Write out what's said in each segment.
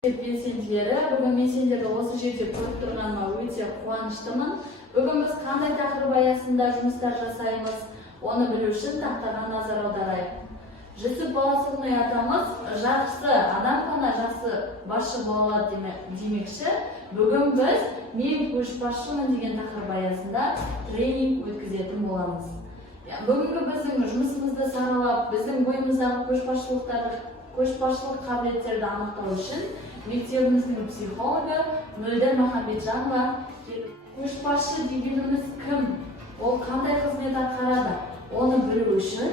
Белсенділері, бүгін мен сендерді осы жерде көріп тұрғаныма өте қуаныштымын. Бүгін біз қандай тақырып аясында жұмыстар жасаймыз, оны білу үшін тақтаға назар аударайық. Жүсіп Баласағұн атамыз жақсы адам ғана жақсы басшы бола алады демекші. Бүгін біз мен көшбасшымын деген тақырып аясында тренинг өткізетін боламыз. Бүгінгі біздің жұмысымызды саралап, біздің бойымыздағы көшбасшылық қабілеттерді анықтау үшін мектебіміздің психологы Мөлдір Махамбетжанова. Көшбасшы дегеніміз кім? Ол қандай қызмет атқарады? Оны білу үшін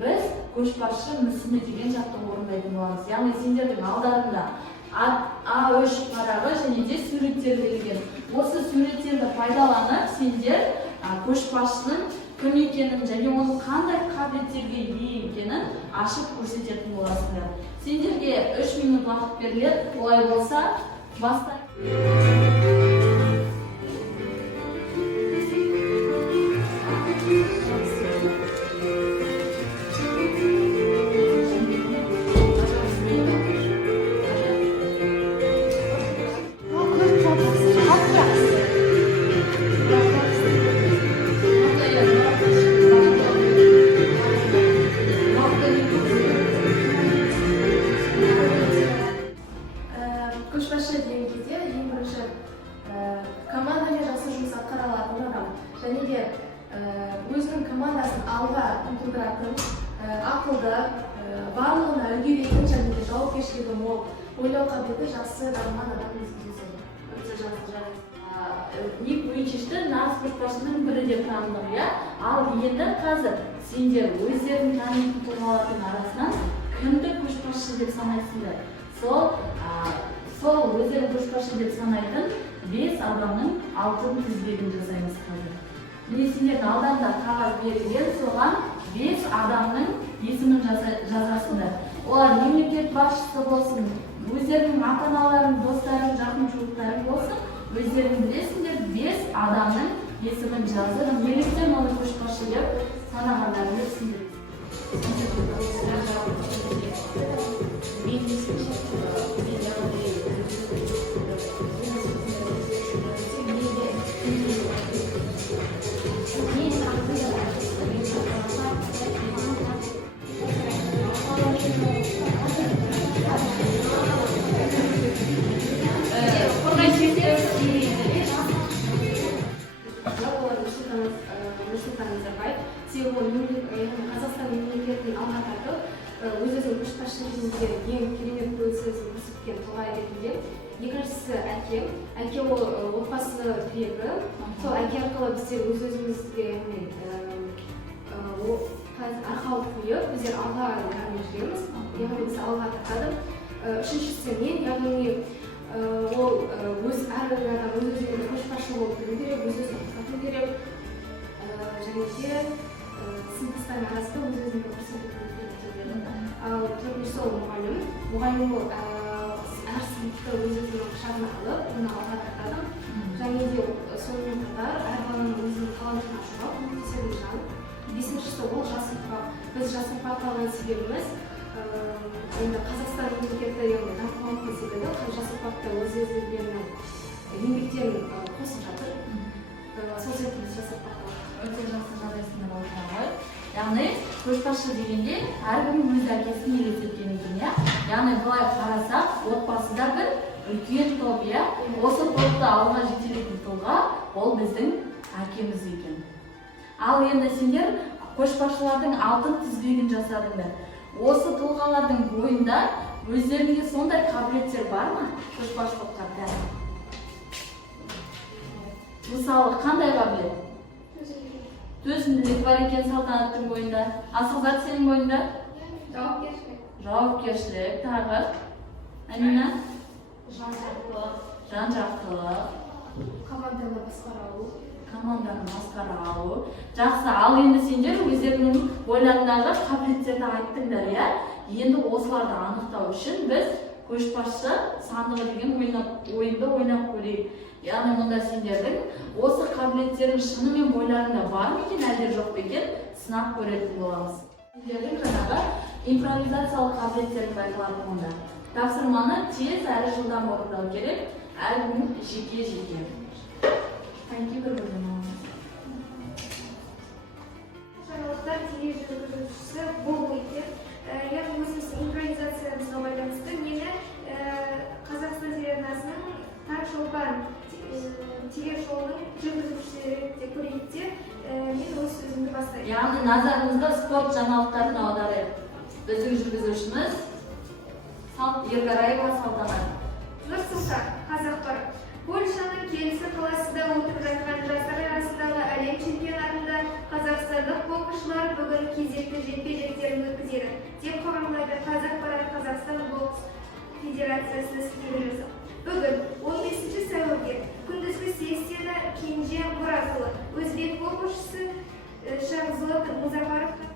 біз көшбасшы мүсіні деген жаттығу орындайтын боламыз. Яғни сендердің алдарында А3 парағы және де суреттер берілген. Осы суреттерді пайдаланып сендер көшбасшының кім екенін және оның қандай қабілеттерге ие екенін ашып көрсететін боласыңдар. Сендерге 3 минут уақыт беріледі. Олай болса, бастайық. Көшбасшы деген кезде ең бірінші командамен жақсы жұмыс атқара алатын адам және де өзінің командасын алға ұмтылдыратын, ақылды, барлығына үлгеретін және де жауапкершілігі мол, ойлау қабілеті жақсы дамыған адам кездеседі. Өте жақсы. Ник Вуйчичті нағыз көшбасшының бірі деп танымдық. Ал енді қазір сендер өздерін танитын тұлғалардың арасынан кімді көшбасшы деп санайсыңдар? Сол өздерін көшбасшы деп санайтын 5 адамның алтын тізбегін жасаймыз қазір. Міне сендердің алдарында қағаз берілген, соған 5 адамның есімін жазасыңдар. Олар мемлекет басшысы болсын, өздерінің ата-аналарың, достарың, жақын жуықтарың болсын, өздерің білесіңдер 5 адамның есімін жазып, неліктен оны көшбасшы деп санағандарын білесіңдер. Қазақстан мемлекетінің алға тартып, өз-өзінің көшбасшы ретінде ең керемет көзін көрсеткен тұлға ретінде. Екіншісі әкем. Әке ол отбасы тірегі. Сол әке арқылы біздер өз-өзімізге арқалық қойып, біздер алға жүреміз. Яғни біз алға тартады. Үшіншісі мен, яғни ол әр адам өз-өзінің көшбасшы болып білу керек, өз-өзін қорғату керек. Және де сыныптастардың арасында өз-өзін көрсету керек. Ал төртіншісі ол мұғалім. Мұғалім ол әр сыныпты өз-өзінің құшағына алып, оны алға тартады. Және де сонымен қатар әр баланың өзінің талантын ашуға көмектесетін жан. Бесіншісі ол жас ұрпақ. Біз жас ұрпақ алған себебіміз енді Қазақстан мемлекеті дамыған себебі жас ұрпақты өз-өздерінің еңбектерін қосып жатыр. Сол себепті біз жас ұрпаққа өте жақсы жағдайсында болғаны. Яғни көшбасшы дегенде әркім өз әкесін елестеткен екен. Яғни былай қарасақ, отбасыда бір үлкен топ. Осы топты алға жетелейтін тұлға ол біздің әкеміз екен. Ал енді сендер көшбасшылардың алтын тізбегін жасадыңдар. Осы тұлғалардың бойында өздерінде сондай қабілеттер бар ма? Көшбасшылыққа тән. Мысалы, қандай қабілет? Төзімділік бар екен Салтанаттың бойында. Асылзат сенің бойында? Жауапкершілік. Тағы? Амина? Жан-жақтылық. Команданы басқара алу. Жақсы, ал енді сендер өздерінің ойларындағы қабілеттерді айттыңдар. Енді осыларды анықтау үшін біз көшбасшы сандығы деген ойынды ойнап көрейік. Яғни мұнда сендердің осы қабілеттерің шынымен бойларында бар ма екен, әлде жоқ па екен, сынақ көретін боламыз. Сендердің жаңағы импровизациялық қабілеттерін байқалатын мұнда. Тапсырманы тез әрі жылдам орындау керек, әркім жеке-жеке. Қайынки бір-бірден алыңыз. Жаңалықтар тележүргізушісі болу екен. Яғни өзіміздің импровизациямызға байланысты мені Қазақстан телеарнасының Таңшолпан телешоуының жүргізушісі ретінде көрейікте мен өз сөзімді бастаймын. Яғни назарыңызды спорт жаңалықтарына аударайық. Біздің жүргізушіміз Ергараева Салтанат. Нұр-Сұлтан, Қазақпарат. Польшаның Келесі қаласында өтіп жатқан жастар арасындағы әлем чемпионатында қазақстандық боксшылар бүгін кезекті жекпе-жектерін өткізеді деп хабарлайды Қазақпарат Қазақстан бокс федерациясына сілтеме жасап. Бүгін 15 сәуірде күндізгі сессияда Кенже Мұратұлы, өзбек боксшысы Шахзод Музафаровқа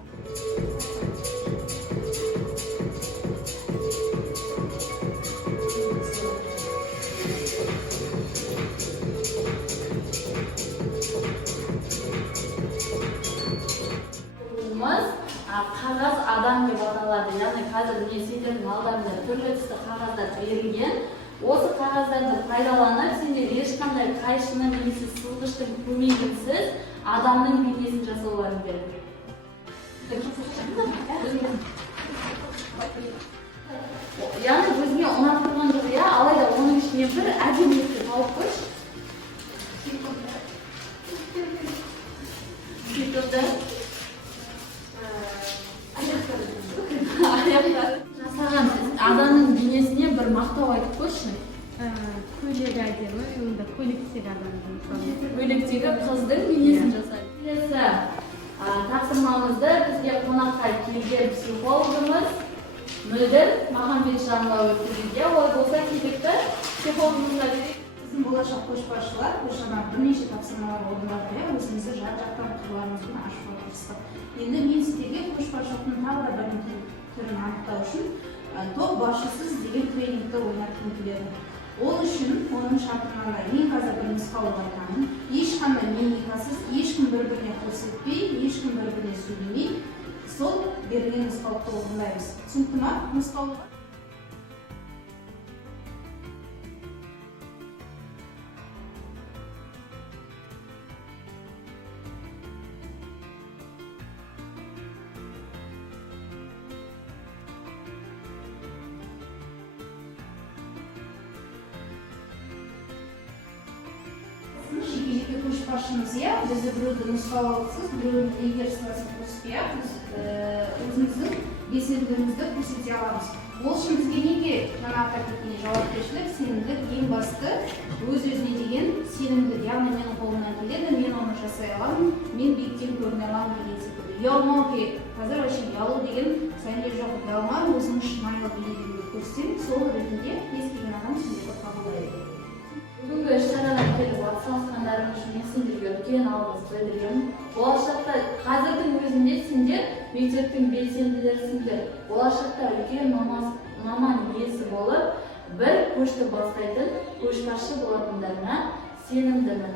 қағаз адам деп аталады. Яғни қазір сендердің алдарында түрлі түсті қағаздар берілген. Осы қағаздарды пайдаланып, сендер ешқандай қайшыны немесе сызғыштың көмегінсіз адамның бейнесін жасауларың керек. Яғни өзіңе ұнап тұрған жоқ, алайда оның ішіне бір әдемілікті тауып қойшы. Сөйтіп жасаған адамның бейнесіне бір мақтау айтып қойшы. Көйлегі әдемі, онда көйлектегі адамның Көйлектегі қыздың бейнесін жасайды. Келесі тапсырмамызды бізге қонаққа келген психологымыз Мөлдір Махамбетжанова өткізуде. Олай болса кезекті психологымызға берейік. Біздің болашақ көшбасшылар бірнеше тапсырмалар орындады, өзімізді жан-жақтан қырларымызды ашып отырдық. Енді мен сіздерге көшбасшылықтың тағы да бір түрін анықтау үшін топ басшысыз деген тренингті ойнатқым келеді. Ол үшін оның шартынан мен қазір бір нұсқаулық айтамын. Ешқандай мимикасыз, ешкім бір-біріне көрсетпей, ешкім бір-біріне сөйлемей, сол берілген нұсқаулықты орындаймыз. Түсінікті ма нұсқаулығы? Жеке-жеке көшбасшымыз, бізді біреуді нұсқаулықсыз, біреуді егер сыласын қоспей, біз өзіміздің белсенділігімізді көрсете аламыз. Ол үшін бізге не керек? Жаңа атап кеткен жауапкершілік, сенімділік, ең басты өз-өзіне деген сенімділік. Яғни менің қолымнан келеді, мен оны жасай аламын, мен биіктен көріне аламын деген секілді. Ұялмау керек. Қазір вообще ұялу деген сәнде жоқ. Ұялмай өзінің шынайылық бейнелігін көрсең, сол ретінде кез келген адам сендерді қабылдайды. Бүгінгі іс-шараға келіп атсалысқандарың үшін мен сендерге үлкен алғыс білдіремін. Болашақта қазірдің өзінде сендер мектептің белсенділерсіңдер. Болашақта үлкен маман иесі болып, бір көшті бастайтын көшбасшы болатындарына сенімдімін.